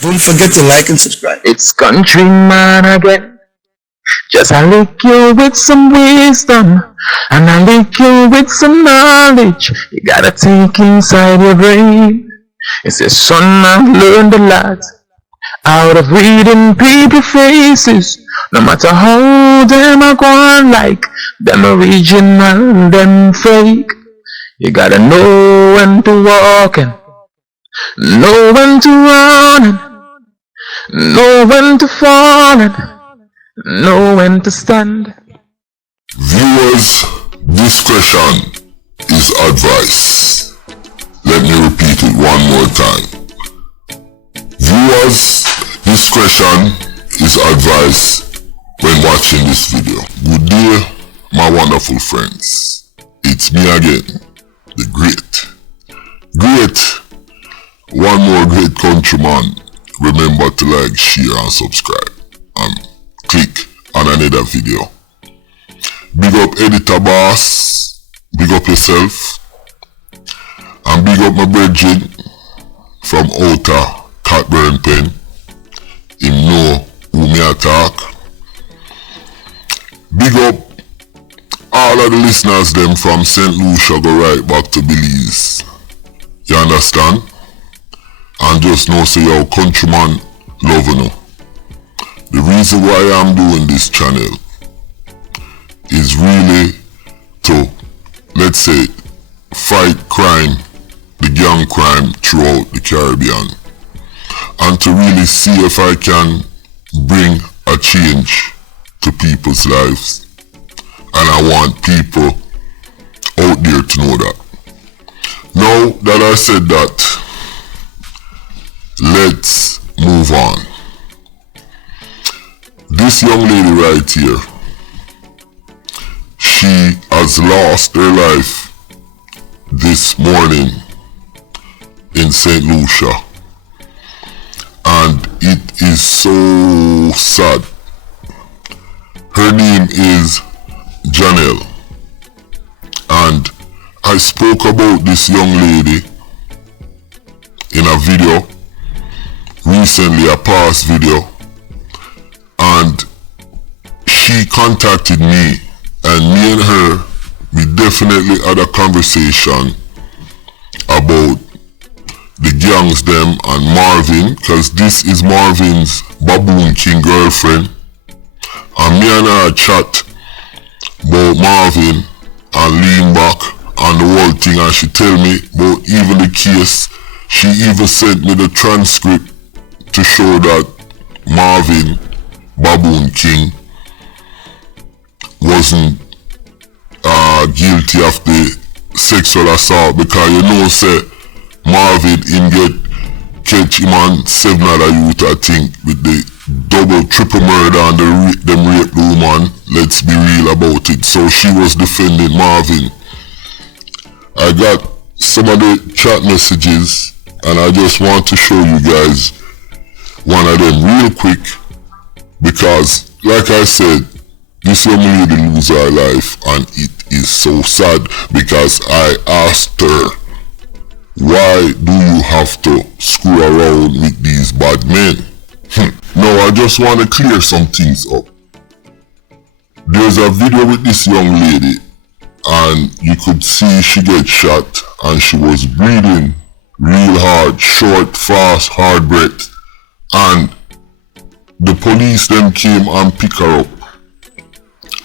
Don't forget to like and subscribe. It's countryman again. Just I lick you with some wisdom, and I lick you with some knowledge. You gotta take inside your brain. It says, son, I've learned a lot out of reading people's faces. No matter how them are going, like them original, them fake. You gotta know when to walk and know when to run and know when to fall and know when to stand. Viewers' discretion is advice. Let me repeat it one more time. Viewers' discretion is advice when watching this video. Good day, my wonderful friends. It's me again, the great. One more great countryman. Remember to like, share and subscribe. And click on another video. Big up Editor Boss. Big up yourself. And big up my brethren from outer Cockburn Pen. Him know who me attack. Big up all of the listeners them from St Lucia go right back to Belize. You understand? And just know say your countryman loving you. The reason why I'm doing this channel is really to, let's say, fight crime, the gang crime throughout the Caribbean, and to really see if I can bring a change to people's lives. And I want people out there to know that. Now that I said that, let's move on. This young lady right here, she has lost her life this morning in St Lucia, and it is so sad. Her name is Janelle, and I spoke about this young lady in a video recently, a past video, and she contacted me, and me and her, we definitely had a conversation about the gangs them and Marvin, because this is Marvin's Baboon King girlfriend, and me and her chat about Marvin and lean back on the whole thing, and she tell me about even the case. She even sent me the transcript to show that Marvin Baboon King wasn't guilty of the sexual assault, because you know say Marvin him get catch him on 7 other youth, I think, with the double triple murder and them rape the woman. Let's be real about it. So she was defending Marvin. I got some of the chat messages, and I just want to show you guys one of them real quick, because like I said, this young lady lose her life, and it is so sad, because I asked her, why do you have to screw around with these bad men? Now I just want to clear some things up. There's a video with this young lady, and you could see she get shot, and she was breathing real hard, short, fast, hard breath, and the police them came and pick her up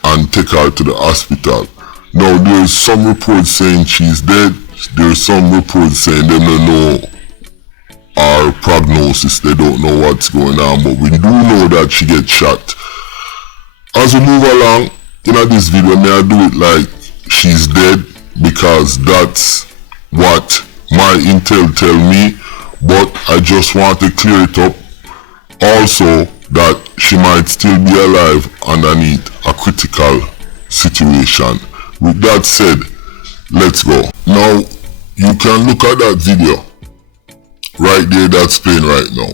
and take her to the hospital. Now there's some reports saying she's dead. There's some reports saying they don't know our prognosis, they don't know what's going on, but we do know that she gets shot. As we move along, in this video, may I do it like she's dead, because that's what my intel tell me, but I just want to clear it up also that she might still be alive underneath a critical situation. With that said, let's go. Now you can look at that video right there that's playing right now,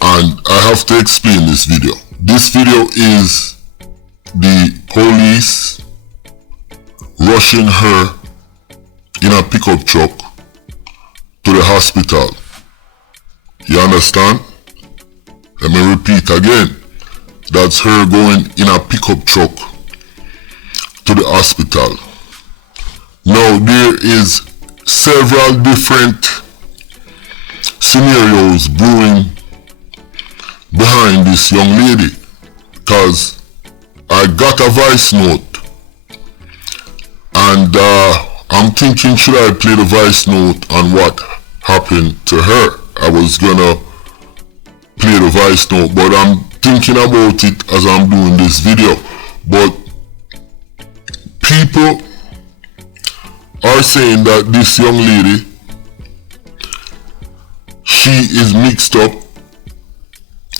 and I have to explain this video. This video is the police rushing her in a pickup truck to the hospital You understand? Let me repeat again. That's her going in a pickup truck to the hospital. Now there is several different scenarios brewing behind this young lady, because I got a voice note and I'm thinking, should I play the voice note on what happened to her? I was gonna play the voice note, but I'm thinking about it as I'm doing this video. But people are saying that this young lady, she is mixed up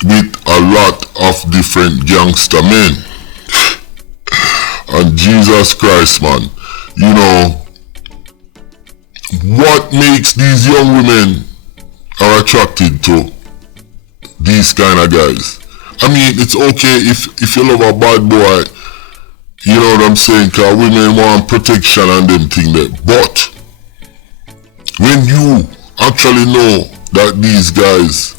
with a lot of different gangster men. And Jesus Christ, man, you know, what makes these young women are attracted to these kind of guys? I mean, it's okay if you love a bad boy, you know what I'm saying, cause women want protection and them thing there. But when you actually know that these guys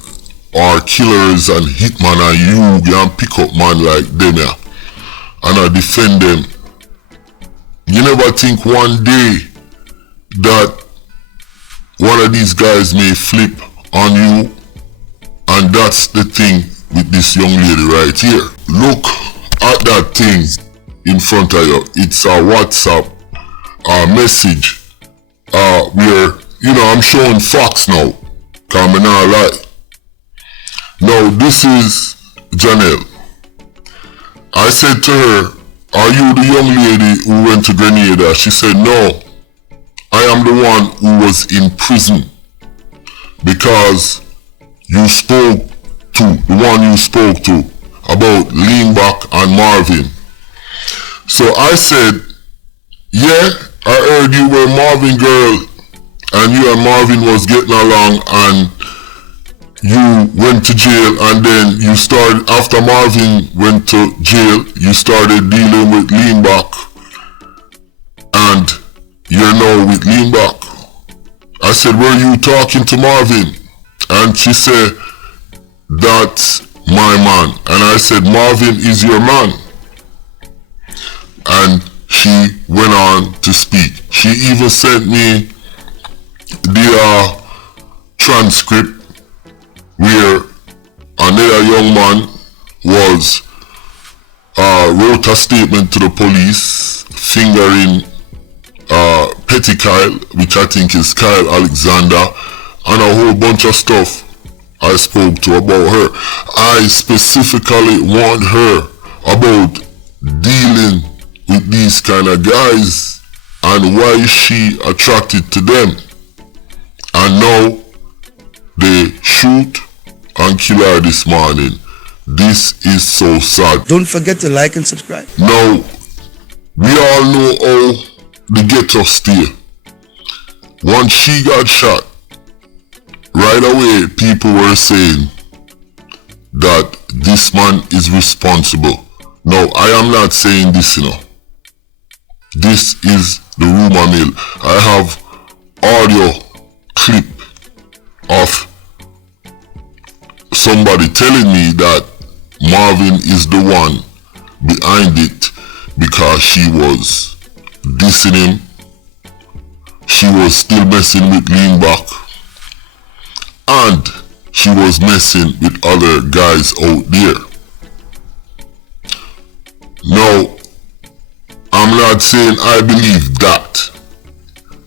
are killers and hitman, and you can pick up man like them, yeah, and I defend them, you never think one day that one of these guys may flip on you. And that's the thing with this young lady right here. Look at that thing in front of you. It's a WhatsApp message where, you know, I'm showing facts now, cause I'm not lie. Now this is Janelle. I said to her, are you the young lady who went to Grenada? She said, no, I am the one who was in prison, because you spoke to, the one you spoke to about Leanback and Marvin. So I said, yeah, I heard you were Marvin girl and you and Marvin was getting along and you went to jail, and then you started, after Marvin went to jail, you started dealing with Leanback and you're now with Leanback. I said, were you talking to Marvin? And she said, that's my man. And I said, Marvin is your man. And she went on to speak. She even sent me the transcript where another young man was wrote a statement to the police fingering Petty Kyle, which I think is Kyle Alexander, and a whole bunch of stuff I spoke to about her. I specifically warned her about dealing with these kind of guys and why is she attracted to them. And now they shoot and kill her this morning. This is so sad. Don't forget to like and subscribe. Now, we all know how the ghetto stay. Once she got shot, right away people were saying that this man is responsible. Now, I am not saying this, you know. This is the rumor mill. I have audio clip of somebody telling me that Marvin is the one behind it because she was dissing him. She was still messing with Leanback. And she was messing with other guys out there. Now, I'm not saying I believe that.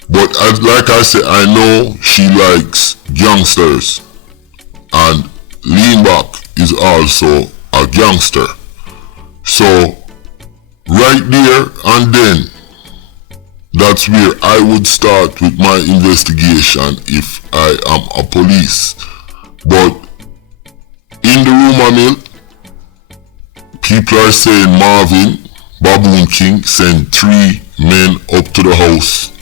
But like I said, I know she likes gangsters. And Leanback is also a gangster. So, right there and then, that's where I would start with my investigation if I am a police. But in the rumor mill, people are saying Marvin, Baboon King, sent 3 men up to the house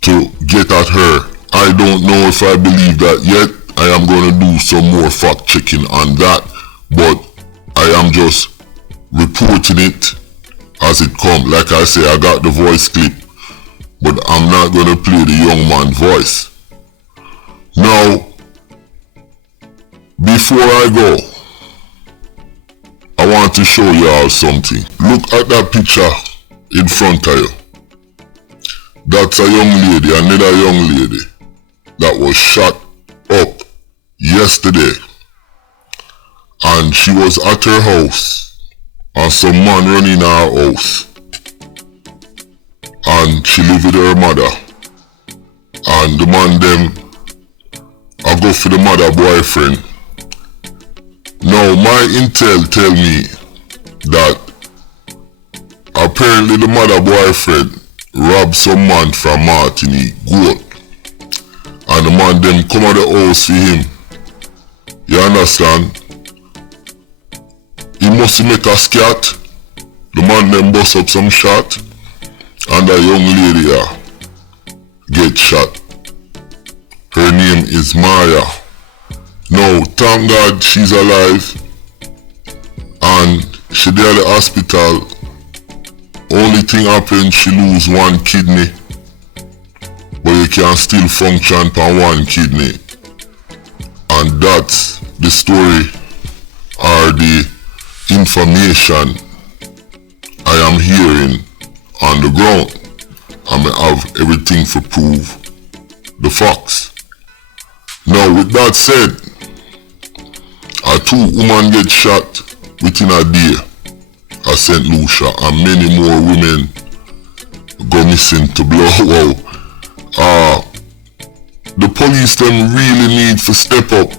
to get at her. I don't know if I believe that yet. I am going to do some more fact checking on that. But I am just reporting it as it comes. Like I say, I got the voice clip, but I'm not going to play the young man voice. Now, Before I go, I want to show y'all something. Look at that picture in front of you. That's a young lady, another young lady, that was shot up yesterday. And she was at her house, and some man run in her house. And she live with her mother. And the man them, I go for the mother boyfriend. Now my intel tell me that apparently the mother boyfriend robbed some man from Martinique, gold. And the man them come out the house for him. You understand? He must make a scat. The man them bust up some shot. And a young lady get shot. Her name is Maya. Now, thank God she's alive. And she there at the hospital. Only thing happened, she lose one kidney. But you can still function on one kidney. And that's the story or the information I am hearing on the ground. I may have everything for prove the facts. Now with that said, a 2 women get shot within a day at St Lucia and many more women go missing to blow. The police them really need to step up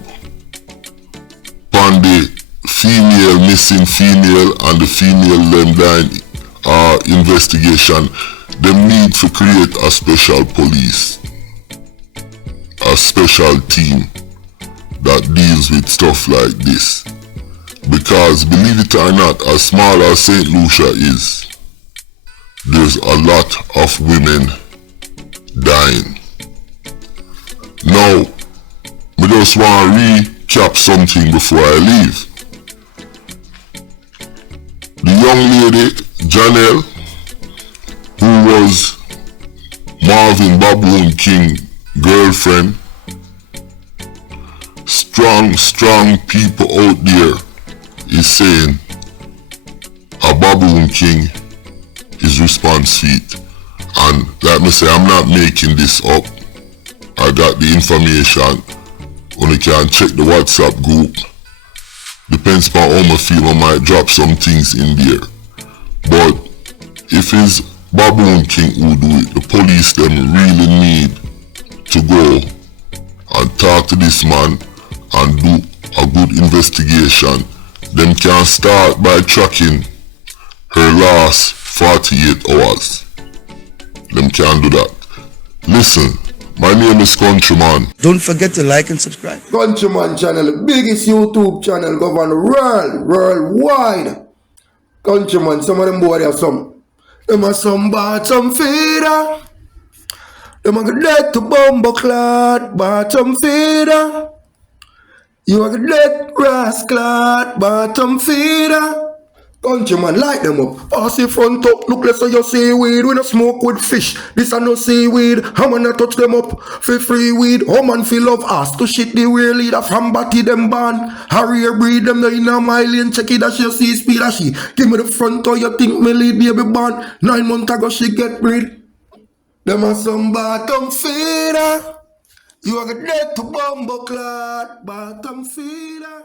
on the female missing female and the female them dying investigation. Them need to create a special police, a special team that deals with stuff like this. Because believe it or not, as small as St Lucia is, there's a lot of women dying. Now, I just want to recap something before I leave. The young lady, Janelle, who was Marvin Baboon King girlfriend, strong people out there is saying a Baboon King is response feet. And like me say, I'm not making this up. I got the information. When you can check the WhatsApp group. Depends on how I feel, I might drop some things in there. But if it's Baboon King who do it, the police them really need to go and talk to this man and do a good investigation. Them can start by tracking her last 48 hours. Them can do that. Listen, my name is Countryman. Don't forget to like and subscribe. Countryman channel, biggest YouTube channel govern worldwide. Countryman, some of them boy have some. Them are some bottom feeder. Them are dead to bumbo clad bottom feeder. You are dead grass clad bottom feeder. Countryman, light them up. Pass the front up. Look, let's say you seaweed. We no smoke with fish. This are no seaweed. How man touch them up? Free weed. How man feel love us to shit the real leader from batty them ban. Harrier breed them in a mile lane. Check it as you see speed as she. Give me the front or you think me lead baby born. 9 months ago she get breed. Them are some bottom feeder. You are dead to bumbo clad bottom feeder.